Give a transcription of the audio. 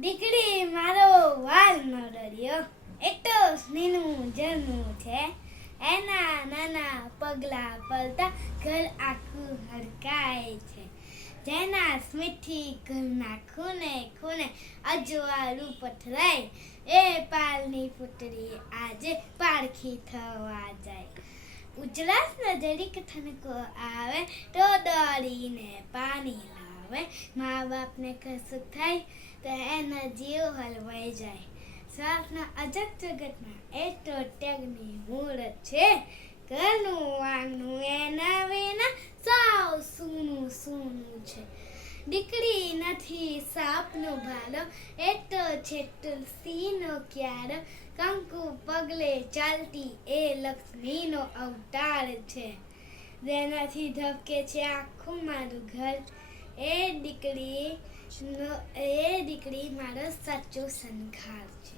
દીકરી મારો વાલ ન ડર્યો, એક તો સ્નેહનું જન્મ છે. એના નાના પગલા પડતા ઘર આખું હરકાય છે. જેના સ્મિતથી ઘરના ખૂણે ખૂણે અજવાળું પથરાય, એ પાલની પુતળી આજે પારખી થવા જાય. ઉજળાસનો જરીક ઠનકો આવે તો દોડીને પાણી લાવે. મા બાપને કશું થાય તો એના જીવ હલવાઈ જાય. શ્વાસના અજબ જગતમાં એ તો ત્યાગની મૂર્ત છે. ઘરનું આંગણું એના વિના સાવ સૂનું સૂનું છે. દીકરી નથી સાપનો ભાલો, એ તો છે તુલસીનો ક્યારો. કંકુ પગલે ચાલતી એ લક્ષ્મીનો અવતાર છે. જેનાથી ધબકે છે આખું મારું ઘર. એ દીકરી મારો સાચો શણગાર છે.